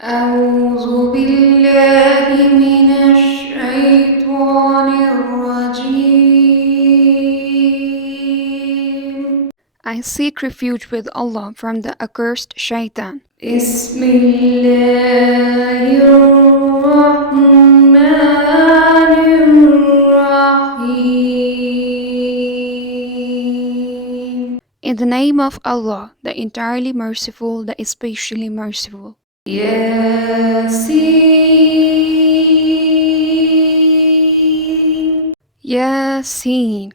أعوذ بالله من الشيطان الرجيم. I seek refuge with Allah from the accursed shaitan. بسم الله الرحمن الرحيم. In the name of Allah, the entirely merciful, the especially merciful. ياسين Yasin.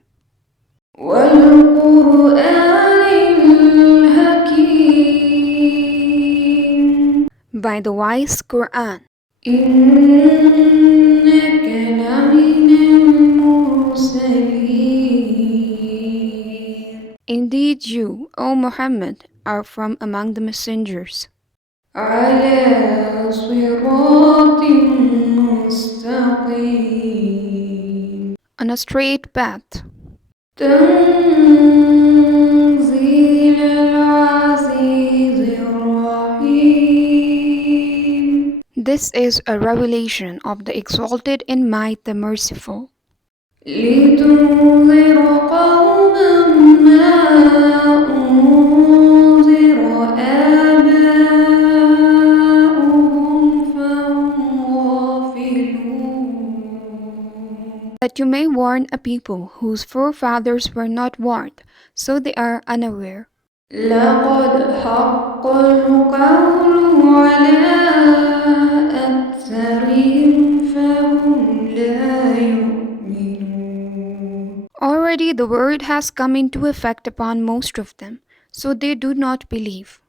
والقرآن الحكيم By the wise Quran. إنك لمن المرسلين Indeed you, O Muhammad, are from among the messengers, على صراط مستقيم on a straight path. تنزيل العزيز الرحيم This is a revelation of the exalted in might, the merciful, لتنذر قوما ما أنذر آباؤهم فهم غافلون that you may warn a people whose forefathers were not warned, so they are unaware. لقد حق القول على أكثرهم فهم لا يؤمنون Already the word has come into effect upon most of them, so they do not believe.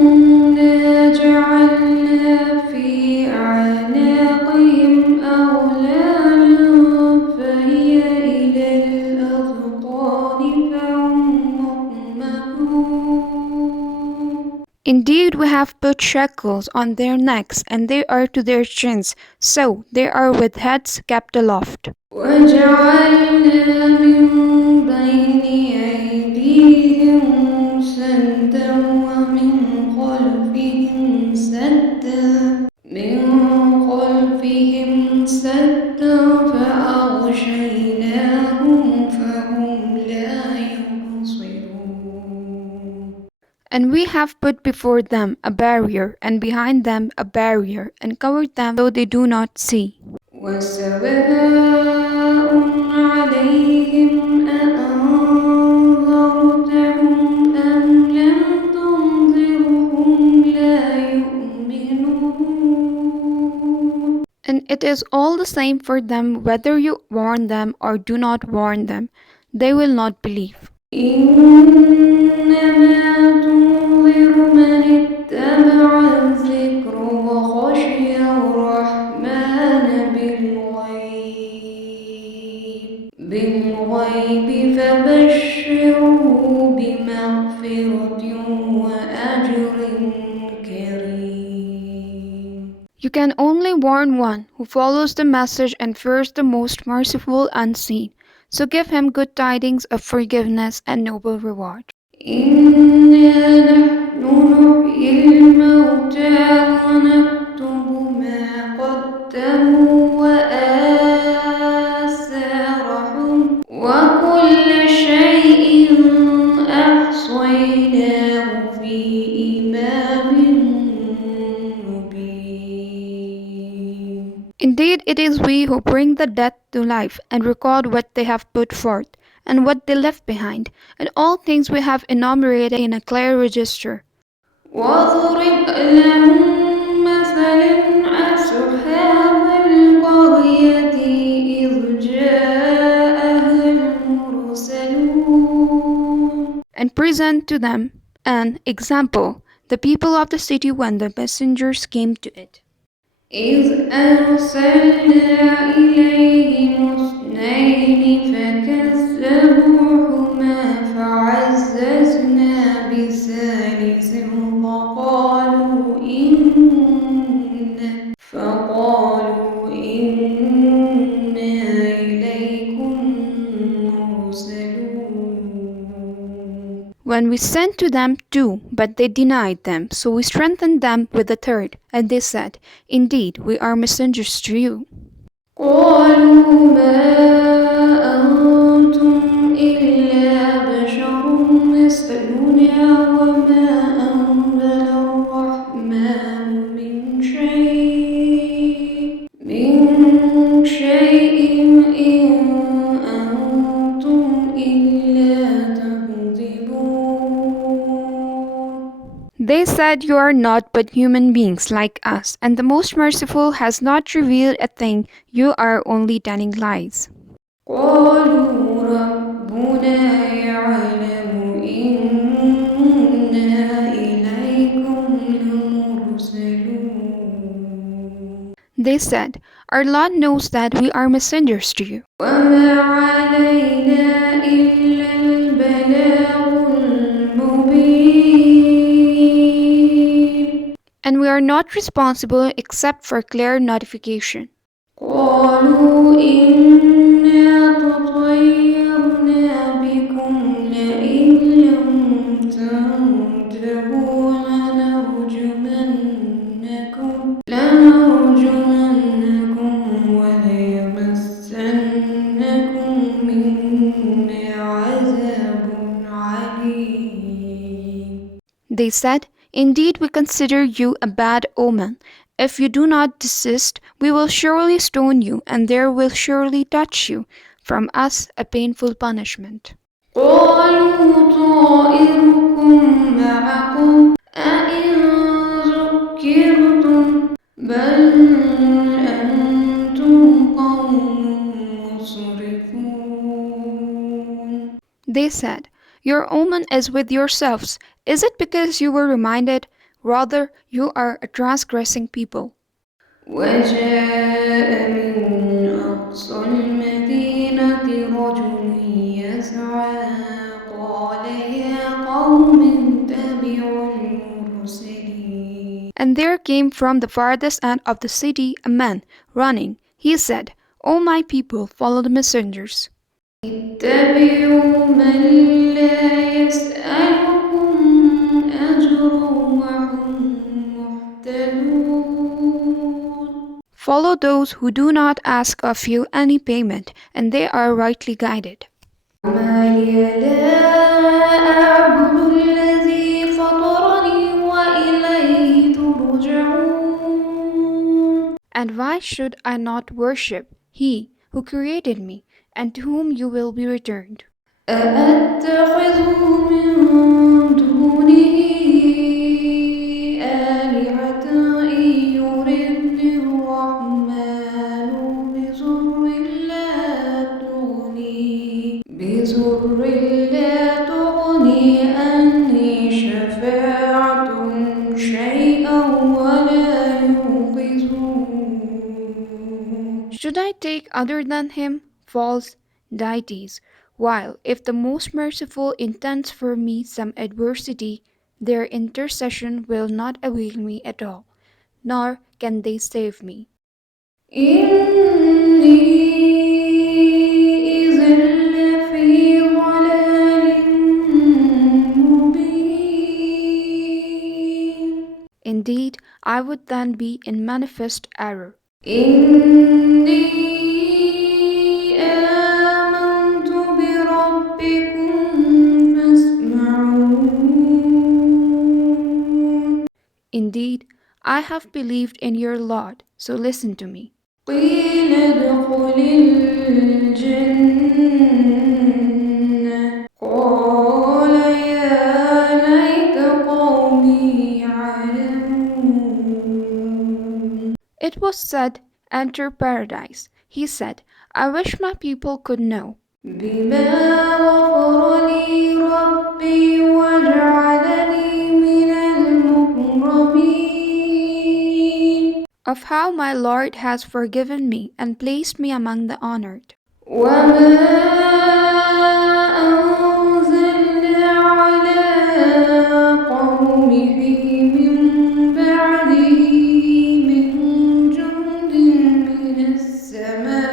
إنا جعلنا في أعناقهم أغلالا فهي إلى الأذقان فهم مقمحون Indeed, we have put shackles on their necks, and they are to their chins, so they are with heads kept aloft. وجعلنا من بين أيديهم سدا ومن خلفهم سدا فأغشيناهم فهم لا يبصرون And we have put before them a barrier, and behind them a barrier, and covered them so they do not see. وسواء عليهم أأنذرتهم أم لم تنذرهم لا يؤمنون And it is all the same for them whether you warn them or do not warn them. They will not believe. إنما تنذر من اتبع الذكر وخشي الرحمن بالغيب فبشره بمغفرة وأجر كريم You can only warn one who follows the message and fears the most merciful unseen. So give him good tidings of forgiveness and noble reward. إنا نحن نحيي الموتى ونكتب ما قدموا وآثارهم وكل شيء أحصيناه في إمام مبين Indeed, it is we who bring the dead to life and record what they have put forth and what they left behind, and all things we have enumerated in a clear register. واضرب لهم مثلا أصحاب القرية إذ جاءها المرسلون And present to them an example, the people of the city when the messengers came to it. إذ أرسلنا إليهم اثنين فكذبوهما فعززنا بثالث فقالوا إنا إليكم مرسلون When we sent to them two, but they denied them. So we strengthened them with the third. And they said, Indeed, we are messengers to you. قالوا ما أنتم إلا بشر مثلنا وما أنزل الرحمن من شيء إن أنتم إلا تكذبون. They said, You are not but human beings like us, and the Most Merciful has not revealed a thing. You are only telling lies. قالوا ربنا يعلم إنا إليكم لمرسلون. They said, Our Lord knows that we are messengers to you. وما علينا إلا البلاغ المبين. And we are not responsible except for clear notification. قالوا إنا تطيرنا بكم لئن لم تنتهوا لنرجمنكم وليمسنكم منا عذاب عليم. They said, Indeed, we consider you a bad omen. If you do not desist, we will surely stone you, and there will surely touch you from us a painful punishment. قالوا طائركم معكم أئن ذكرتم بل أنتم قوم مسرفون. They said, Your omen is with yourselves. Is it because you were reminded? Rather, you are a transgressing people. وجاء من أقصى المدينة رجل يسعى قال يا قوم اتبعوا المرسلين. And there came from the farthest end of the city a man, running. He said, O my people, follow the messengers. اتبعوا من لا يسألكم أجرا وهم مهتدون. Follow those who do not ask of you any payment, and they are rightly guided. ما لي لا أعبد الذي فطرني وإليه ترجعون. And why should I not worship He who created me, and to whom you will be returned? أأتخذ من دونه آلهة إن يردني الرحمن بضر لا تغني عني شفاعتهم شيئا ولا ينقذون. Should I take other than Him false deities, while if the Most Merciful intends for me some adversity, their intercession will not avail me at all, nor can they save me. إني إذا لفي ضلال مبين. Indeed, I would then be in manifest error. إني آمنت بربكم فاسمعون. Indeed, I have believed in your Lord, so listen to me. قيل ادخل الجنة قال يا ليت قومي يعلمون. It was said, Enter paradise. He said, I wish my people could know. بما غفر لي ربي وجعلني من المكرمين. Of how my Lord has forgiven me and placed me among the honored. وما أنزلنا على قومه من بعده من جند من السماء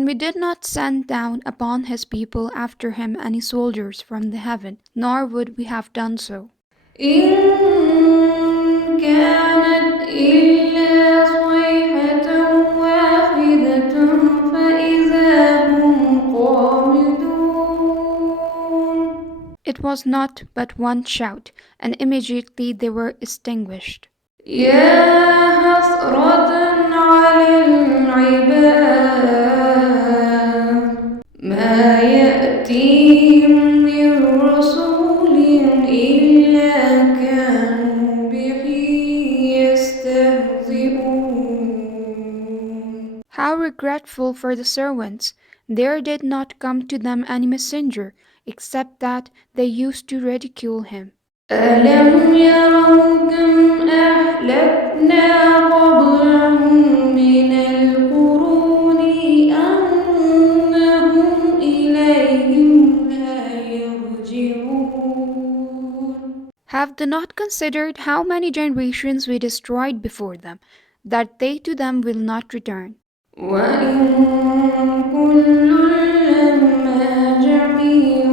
And we did not send down upon his people after him any soldiers from the heaven, nor would we have done so. إن كانت إلا صيحة واحدة فإذا هم قامدون. It was not but one shout, and immediately they were extinguished. يا حسرة على العباد ما يأتيهم من رسول إلا كانوا به يستهزئون. How regretful for the servants! There did not come to them any messenger, except that they used to ridicule him. ألم يروا كم أهلكنا قبلهم من القرون أنهم إليهم لا يرجعون. Have they not considered how many generations we destroyed before them, that they to them will not return? وإن كل لما جميع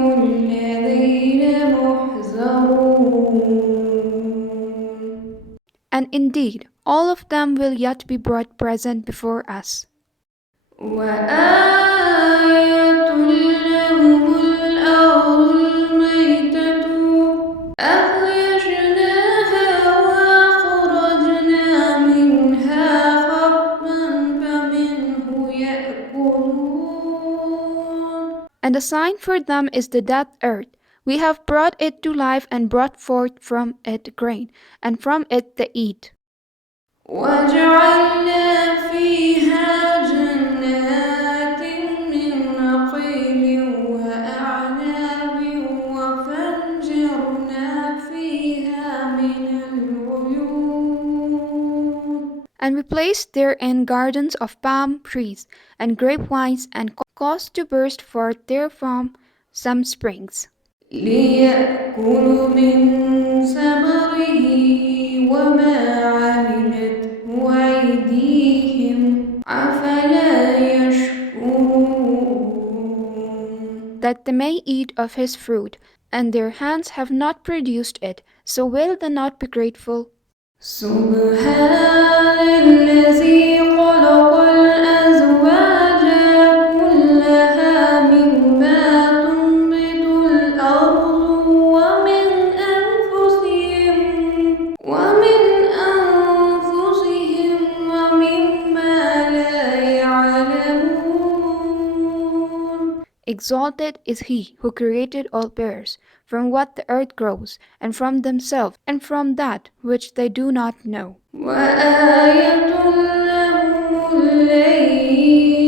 لدينا محضرون. And indeed, all of them will yet be brought present before us. وآية لهم الأرض الميتة أحييناها وأخرجنا منها حبا فمنه يأكلون. And a sign for them is the dead earth. We have brought it to life and brought forth from it grain, and from it they eat. وجعلنا فيها جنات من نخيل وأعناب وفجرنا فيها من العيون. And we placed therein gardens of palm trees and grapevines, and caused to burst forth therefrom some springs, ليأكلوا من ثمره وما عملته أيديهم أفلا يشكرون. that they may eat of his fruit, and their hands have not produced it, so will they not be grateful? سبحان الذي خلق الأزواج كلها مما تنبت الأرض ومن أنفسهم ومما لا يعلمون. Exalted is he who created all bears, from what the earth grows, and from themselves, and from that which they do not know. وآية لهم الليل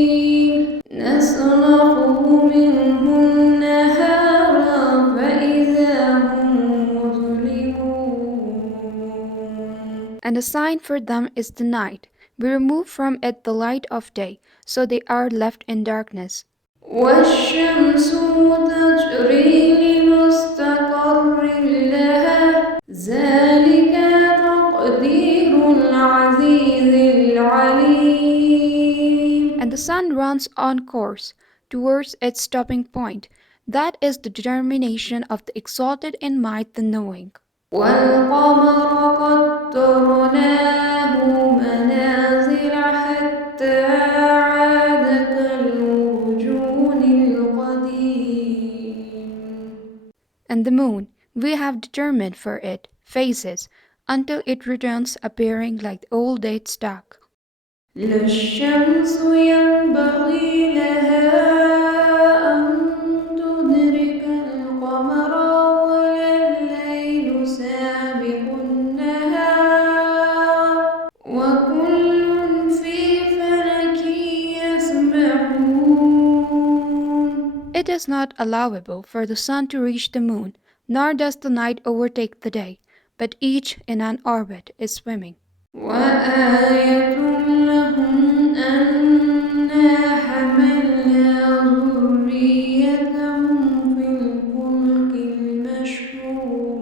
نسلخه منه النهار فإذا هم مظلمون. And a sign for them is the night. We remove from it the light of day, so they are left in darkness. والشمس تجري لمستقر لها ذلك تقدير العزيز العليم. And the sun runs on course towards its stopping point. That is the determination of the exalted in might, the knowing. والقمر قدرناه منازل حتى عاد كالعرجون القديم. And the moon, we have determined for it phases, until it returns appearing like the old date stock. لا الشمس ينبغي لها أن تدرك القمر ولا الليل سابق النهار وكل في فلك يسبحون. It is not allowable for the sun to reach the moon, nor does the night overtake the day, but each in an orbit is swimming. وآية لهم أنا حملنا ذريتهم في الفلك المشحون.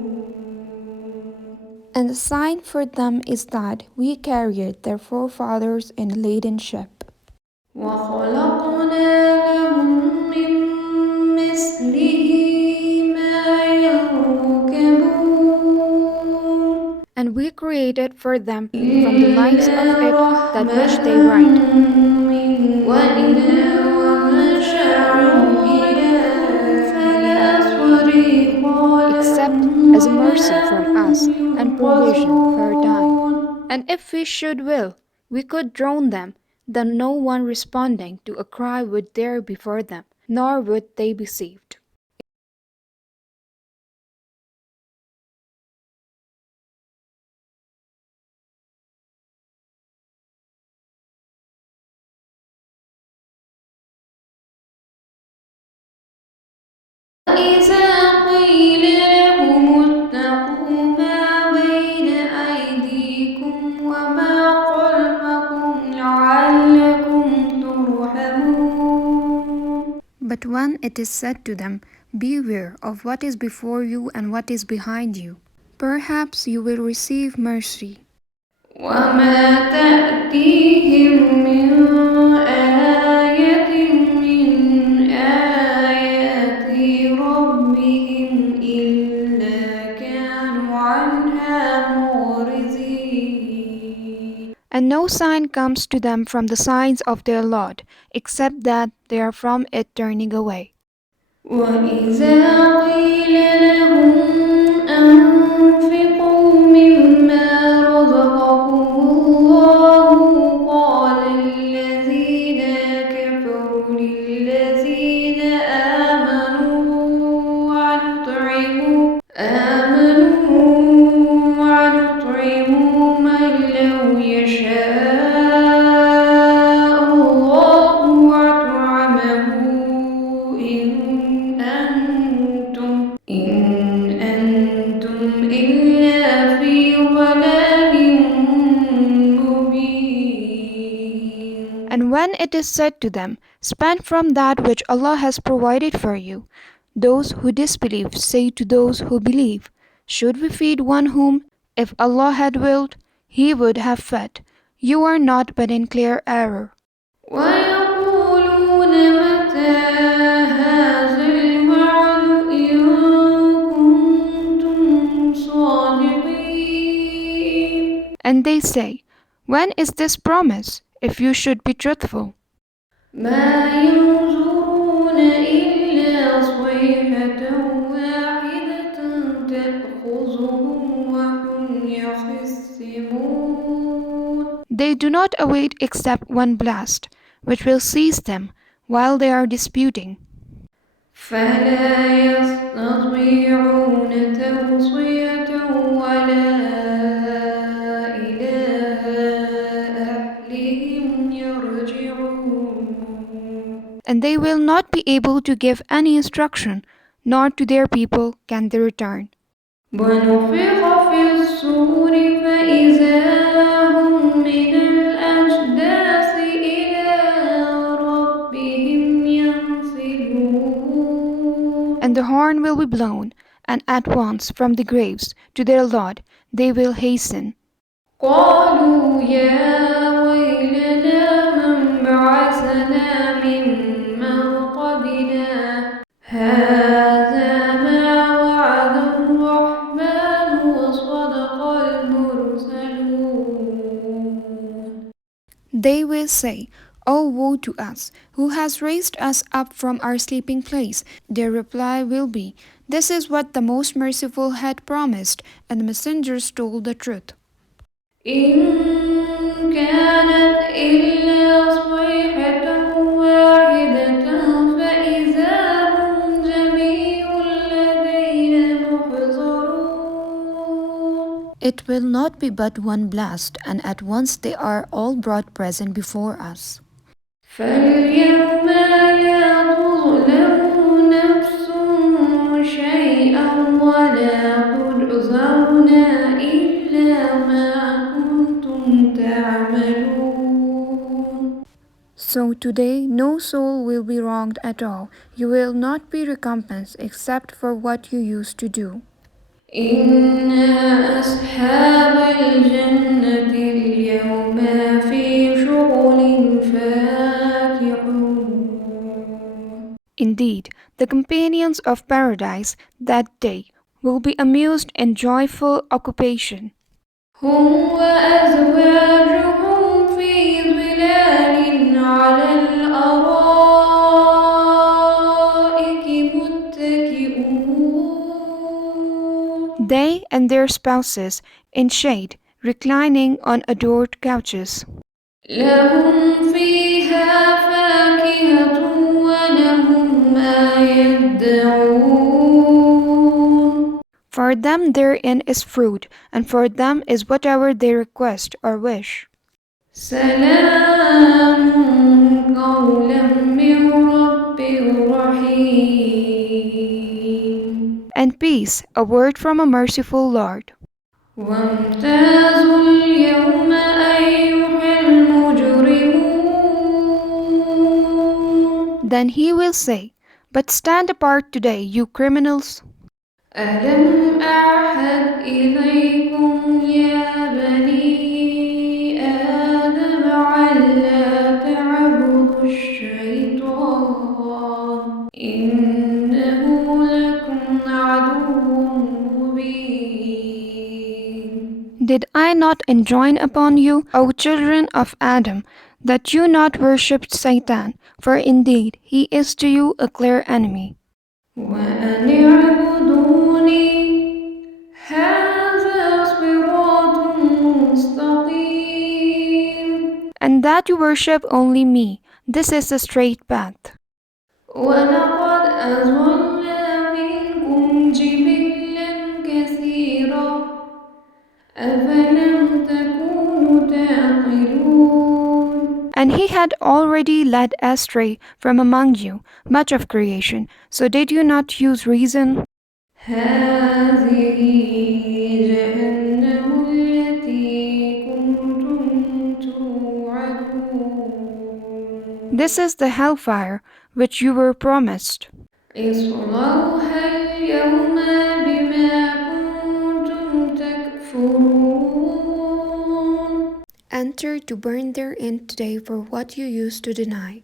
And the sign for them is that we carried their forefathers in a laden ship. وخلقنا لهم من مثله ما يركبون And we created for them from the likes of إلا it that which رحمة they ride, وإذا ومشاعر إلههم فلا صريخ except لهم as a mercy ولا from هم us and provision for a time. ينقذون And if we should will, we could drown them, then no one responding to a cry would dare before them, nor would they be saved. وإذا قيل لهم اتقوا ما بين أيديكم وما خلفكم لعلكم ترحمون But when it is said to them, beware of what is before you and what is behind you, perhaps you will receive mercy. وما تأتيهم من آية من آيات ربهم إلا كانوا عنها معرضين And no sign comes to them from the signs of their Lord, except that they are from it turning away. وإذا قيل لهم أنفقوا مما رزقكم الله قال الذين كفروا للذين آمنوا من لو يشاء الله أطعمه إن أنتم إلا في ضلال مبين And when it is said to them, spend from that which Allah has provided for you, those who disbelieve say to those who believe, should we feed one whom, if Allah had willed, He would have fed? You are not but in clear error. ويقولون متى هذا الوعد إن كنتم صادقين And they say, when is this promise, if you should be truthful? ما ينظرون إلا صيحة واحدة تأخذهم وهم يخصمون They do not await except one blast, which will seize them while they are disputing. فلا يستطيعون توصية ولا إلى أهلهم يرجعون And they will not be able to give any instruction, nor to their people can they return. ونفخ في الصور فإذا هم من الأجداث إلى ربهم ينسلون And the horn will be blown, and at once from the graves to their Lord they will hasten. قالوا يا ويلنا من بعثنا من مرقدنا هذا ما وعد الرحمن وصدق المرسلون They will say, "Oh, woe to us! Who has raised us up from our sleeping place?" Their reply will be, "This is what the Most Merciful had promised, and the messengers told the truth." إن كانت إلا صيحة واحدة فإذا هم جميع لدينا محضرون It will not be but one blast, and at once they are all brought present before us. فاليوم لا تظلم نفس شيئا ولا تجزون إلا ما كنتم تعملون So today no soul will be wronged at all. You will not be recompensed except for what you used to do. إن أصحاب الجنة اليوم في شغل فاكهون Indeed, the companions of paradise that day will be amused in joyful occupation. هم وأزواجهم في ظلال على الأرائك متكئون They and their spouses in shade, reclining on adored couches. لهم فيها فاكهة ولهم ما يدعون For them therein is fruit, and for them is whatever they request or wish. سلام قولا من رب رحيم And peace, a word from a merciful Lord. وامتازوا اليوم أيها المجرمون Then he will say, But stand apart today, you criminals. ألم أعهد إليكم يا بني آدم ألا تعبدوا الشيطان إنه لكم عدو مبين Did I not enjoin upon you, O children of Adam, that you not worship Satan, for indeed he is to you a clear enemy. وأن اعبدوني هذا صراط مستقيم And that you worship only me, this is the straight path. ولقد أضل منكم جبلا كثيرا أفلم تكونوا تعقلون And he had already led astray from among you much of creation, so did you not use reason? هذه جهنم التي كنتم توعدون This is the hellfire which you were promised. اصلوها اليوم بما كنتم تكفرون Enter to burn therein today for what you used to deny.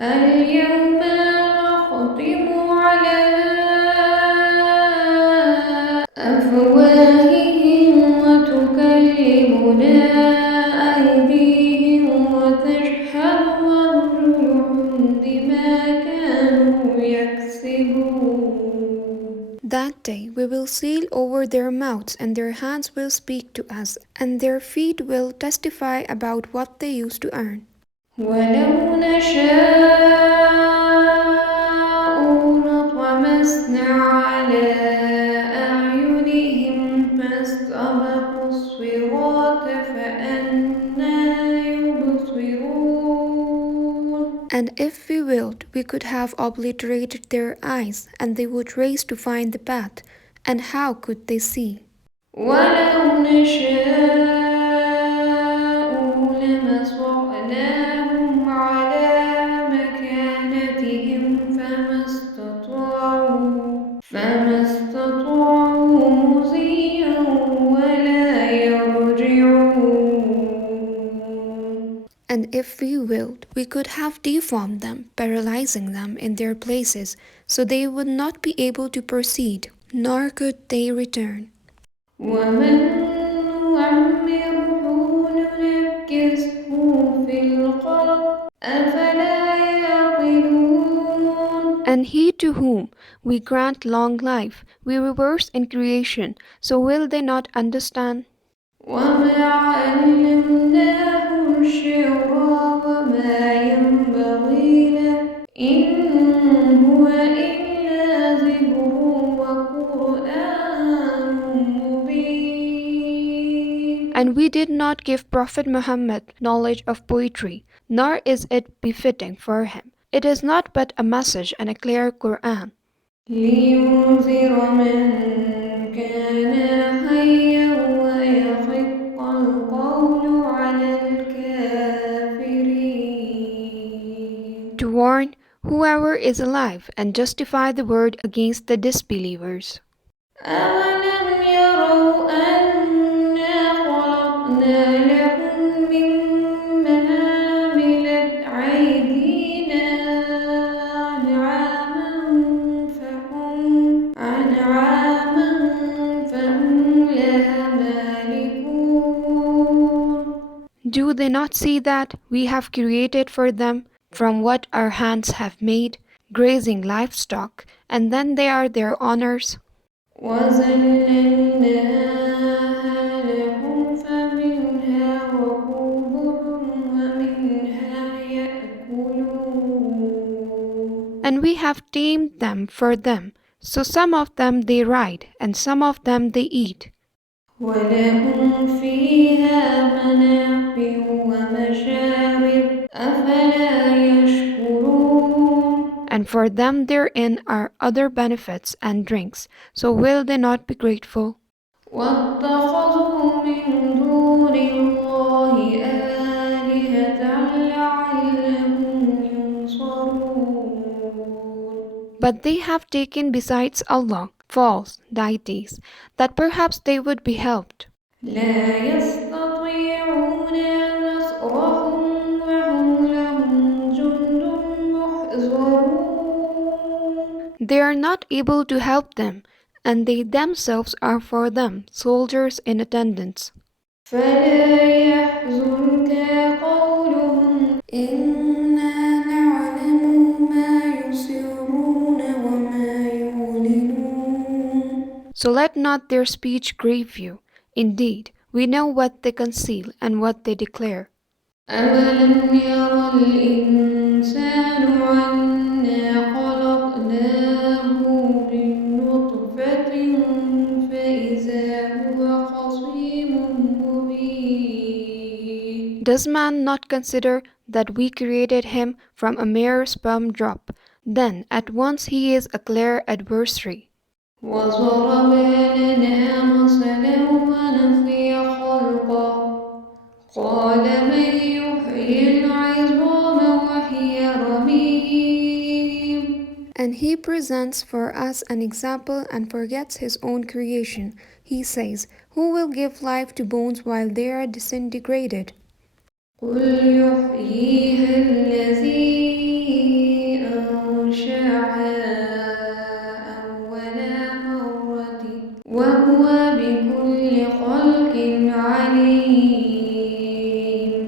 اليوم نختم على أفواههم وتكلمنا أيديهم وتشهد أرجلهم بما كانوا يكسبون That day we will seal over their mouths, and their hands will speak to us, and their feet will testify about what they used to earn. ولو نشاء لطمسنا على أعينهم فاستبقوا الصراط فأنى يبصرون And if we willed, we could have obliterated their eyes, and they would race to find the path. And how could they see? ولو نشاء لمسخناهم على مكانتهم فما استطاعوا مضيا ولا يرجعون And if we willed, we could have deformed them, paralyzing them in their places, so they would not be able to proceed, nor could they return. ومن نعمره ننكسه في الخلق أفلا يعقلون And he to whom we grant long life, we reverse in creation, so will they not understand? وما علمناه الشعر وما ينبغي له إن هو إلا ذكر وقرآن مبين And we did not give Prophet Muhammad knowledge of poetry, nor is it befitting for him. It is not but a message and a clear Quran, لينذر من كان حيا ويحق القول على الكافرين to warn whoever is alive and justify the word against the disbelievers. أولم يروا أنا خلقنا لهم مما عملت أيدينا أنعاما not see that we have created for them from what our hands have made, grazing livestock, and then they are their owners? وَذَلَّلْنَاهَا لَهُمْ فَمِنْهَا رَكُوبُهُمْ وَمِنْهَا يَأْكُلُونَ And we have tamed them for them, so some of them they ride, and some of them they eat. وَلَهُمْ فِيهَا مَنَافِعُ وَمَشَارِبُ أَفَلَا يَشْكُرُونَ And for them therein are other benefits and drinks, so will they not be grateful? وَاتَّخَذُوا مِن دُونِ اللَّهِ آلِهَةً لَعَلَّهُمْ يُنصَرُونَ But they have taken besides Allah false deities, that perhaps they would be helped. لا يستطيعون نصرهم وهم لهم جند محضرون They are not able to help them, and they themselves are for them soldiers in attendance. فلا يحزنك قولهم إنا نعلم ما يسرون وما يعلنون So let not their speech grieve you. Indeed, we know what they conceal and what they declare. أَوَلَمْ يَرَ الْإِنسَانُ أَنَّا خَلَقْنَاهُ مِن نُّطْفَةٍ فَإِذَا هُوَ خَصِيمٌ مُّبِينٌ Does man not consider that we created him from a mere sperm drop? Then at once he is a clear adversary. وَضَرَبَ لَنَا مَثَلًا وَنَسِيَ خَلْقَهُ قَالَ مَن يُحْيِي الْعِظَامَ وَهِيَ رَمِيمٌ And he presents for us an example and forgets his own creation. He says, who will give life to bones while they are disintegrated? قُلْ يُحْيِيهَا الَّذِي أَنشَأَهَا أَوَّلَ مَرَّةٍ وَهُوَ بِكُلِّ خَلْقٍ عَلِيمٌ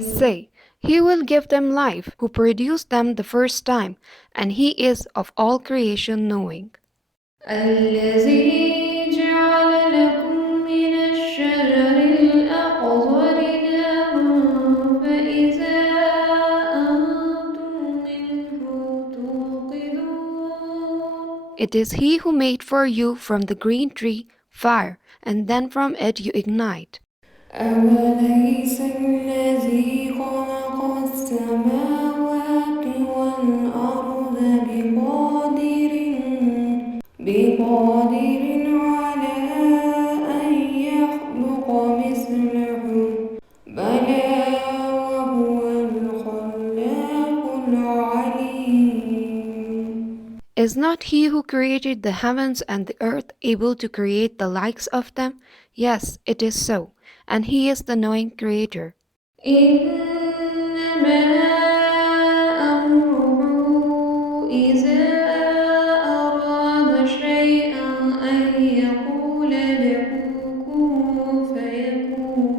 Say, he will give them life who produced them the first time, and he is of all creation knowing. الَّذِي جَعَلَ لَكُم مِّنَ الشَّجَرِ الْأَخْضَرِ نَارًا فَإِذَا أَنتُم مِّنْهُ تُوقِدُونَ It is he who made for you from the green tree fire, and then from it you ignite. أَوَلَيْسَ الَّذِي خَلَقَ السَّمَاوَاتِ وَالْأَرْضَ بِقَادِرٍ عَلَىٰ أَن يَخْلُقَ مِثْلَهُم بَلَىٰ وَهُوَ الْخَلَّاقُ الْعَلِيمُ Is not he who created the heavens and the earth able to create the likes of them? Yes, it is so, and he is the knowing creator. إِنَّمَا أَمْرُهُ إِذَا أَرَادَ شَيْئًا أَن يَقُولَ لَهُ كُن فَيَكُونُ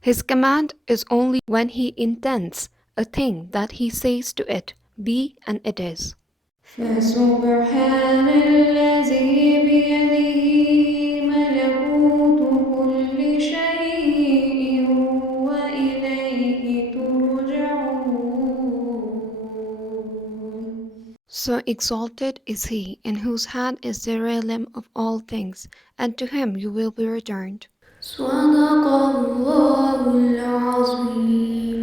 His command is only when he intends a thing that he says to it, be, and it is. فَسُبْحَانَ الَّذِي بِيَدِهِ مَلَكُوتُ كُلِّ شَيْءٍ وَإِلَيْهِ تُرْجَعُونَ So exalted is he in whose hand is the realm of all things, and to him you will be returned. صدق الله العظيم